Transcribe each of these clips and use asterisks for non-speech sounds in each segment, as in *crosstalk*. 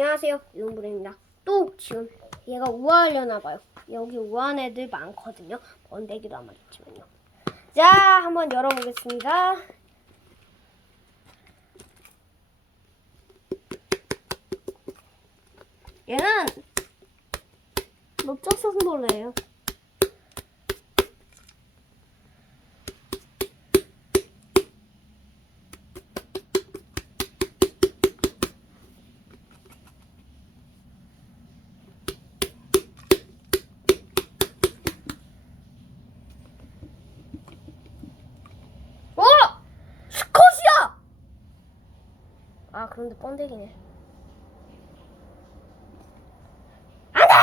안녕하세요. 유동부입니다. 또 지금 얘가 우아하려나 봐요. 여기 우아한 애들 많거든요. 번데기도 안 맞았지만요. 자 한번 열어보겠습니다. 얘는 넓적 사슴벌레예요 어! 스컷이야! 아 그런데 번데기네. 안돼!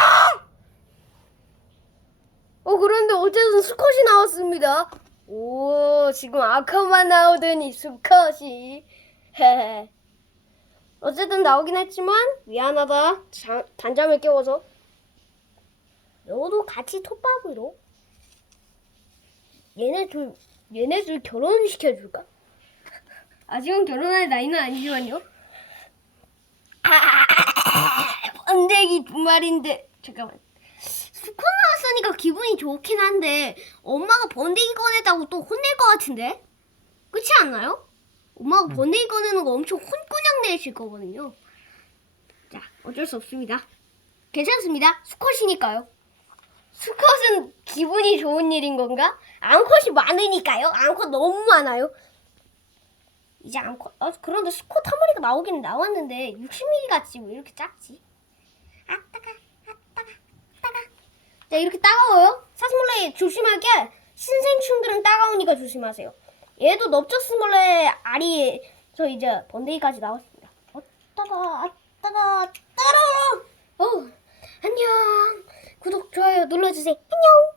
어 그런데 어쨌든 수컷이 나왔습니다? 오 지금 아카만 나오더니 수컷이. 어쨌든 나오긴 했지만 미안하다. 자, 단잠을 깨워서. 너도 같이 톱밥으로. 얘네 둘 얘네 둘 결혼시켜줄까? *laughs* 아직은 결혼할 나이는 아니지만요. 아, 마리인데 잠깐만. 수컷 나왔으니까 기분이 좋긴 한데 엄마가 번데기 꺼냈다고 또 혼낼 것 같은데? 그렇지 않나요? 엄마가 번데기 꺼내는 거 엄청 혼꾸녕 내실 거거든요. 자, 어쩔 수 없습니다. 괜찮습니다. 수컷이니까요. 수컷은 기분이 좋은 일인 건가? 암컷이 많으니까요. 암컷 너무 많아요. 이제 암컷, 아, 그런데 수컷 한 마리가 나오긴 나왔는데 60mm 같지 왜 이렇게 작지? 아 따가, 아 따가, 따가. 자 이렇게 따가워요. 사슴벌레 조심하게. 신생충들은 따가우니까 조심하세요. 얘도 넓적스벌레 알이 저 이제 번데기까지 나왔습니다. 어 따가, 아 따가, 따라. 어 안녕. 구독 좋아요 눌러주세요. 안녕.